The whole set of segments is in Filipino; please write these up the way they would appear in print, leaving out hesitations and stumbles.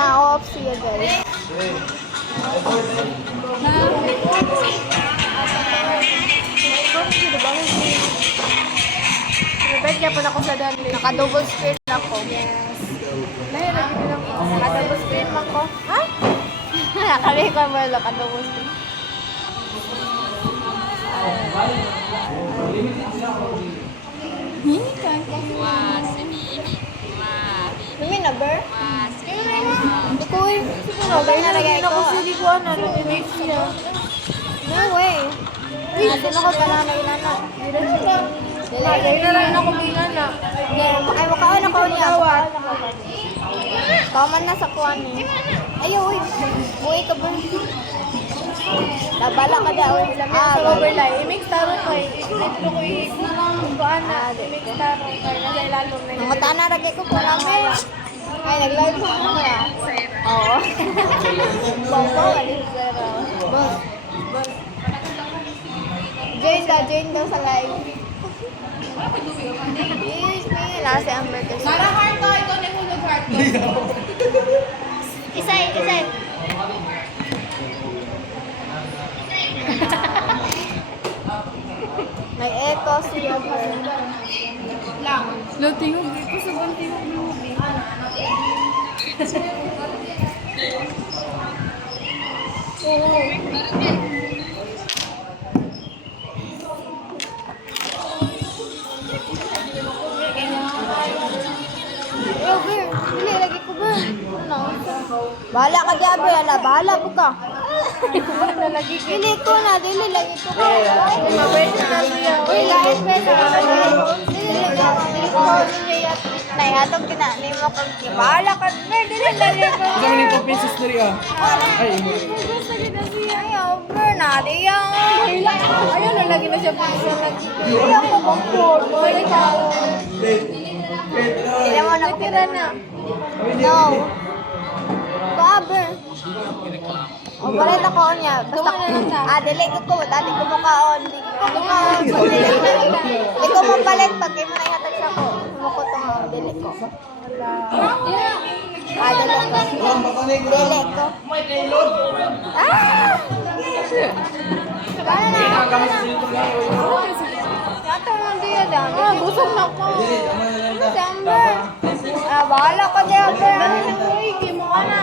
Na-off siya guys. Rebet niya pala ko sa dali. Naka-double screen ako. Yes. Nahirap din ako. Naka-double screen ako. Ha? Naka-record mo yung naka-double screen. Mini ka. Mimi na, Ber? Hindi ko eh. Siguro, Kaya nalagay nalagay ko. ako sa likuan. Ano din siya? No way. Nandun ako pala na inano. Kaya na rin ako binana. Ay, makaon ako niya. Kaman na sa kuwan eh. Ayaw, uy. Uy, ka ba? Labala ka daw. Sa overlay. I-mix taro ko eh. Ito ko i-kuan na. I-mix taro ko. Nasa ilalong na Mga tanaragay ko po namin. Ay, nag-live ko mo na. Oo. Bongko, alis zero. Join daw sa live. Yes, may last Amber kasi. Para heart to. Ito na hulog heart to. Isay. May echo siya. Lang. Lutingog. Ito sa bantingog lubi. Ber, dili lagi ko ber. Ano? Bahala ka dyan, ber. Ala, bahala po ka. Nalagi ko. Dili ko na, dili lagi ko. Mabait na siya. Uy, lain ber. Dili ko. Nay, atong kinalim mo kang bahala ka, ber. Dili lagi ko. Kami nito pieces na rin Ay, Ayaw, ber. Nadi yan. Ayun, nalagi na siya pa sa lagi. Ayaw ko bang food. Hindi mo na Tira na. No. Ber. O, balit ako niya. Basta, dili ko. Dati ko makaon. Di ko makaon. Di ko mapalit pag di mo na ihatag siya ko. Sumuko to nga. Dili ko. Dili ko. Paano na? Yato mo diya dyan. Busog na ko. December. Bahala ka diya, Ber. Uy, kimo ka na.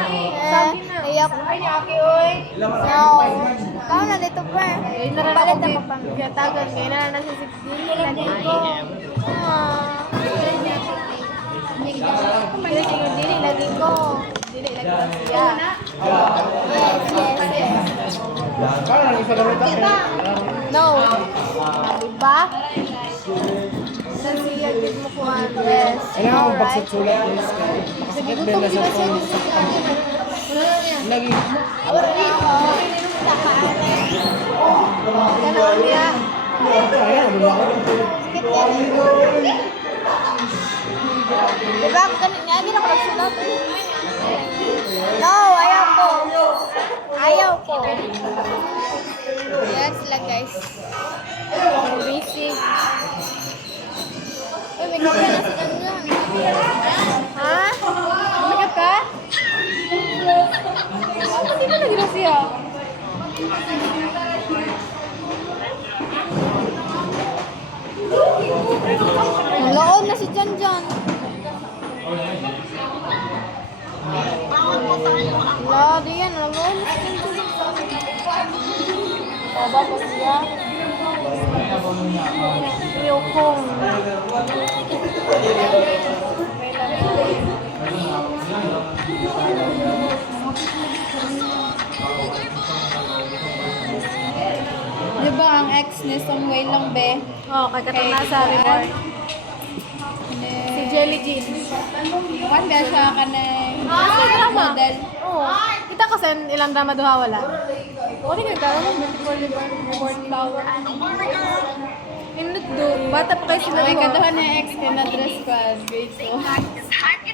Sabi na. Iyak. Ay, aki, uy. No. Kau na dito, Ber. Ay, naran Palit ako ako pa. pagkatagan. Kaya na nasa 16. Lagi ko. Dili, lagi ko. Dili, lagi ko siya. Yes. kaya nang isa gamit ako. No. Diba? Sa siya, di mo kuhan. Yes. Ay, nga akong Alright. pagsusulat. Makasakit din na sa phone. Lagi. Ganon niya. Ayan, ano ba? Sakit yan. Diba? Ganun niya. Hindi na ako nagsulat. No, ayaw ko. Ayaw ko. Yan sila guys. Busy. Uy, may kamay na sila dyan. Ha? Umikat ka? Hindi mo lagi na siya. Naloon na si Jan Jan. Wala, di yan. Naloon na si Jan Jan. Baba pa siya. Yukong. Di ba ang ex ni Sunway lang, be? Oo, kay Katana sa reward. Si Jelly Jean. Kan ba siya ka na drama. model? Oo. Kita kasi ilang drama duha wala. O, di ka tara mo, beautiful report flower. Indot do. Bata pa kayo sila. Ay, kaduhan na ex ka na dress squad. Grade 2.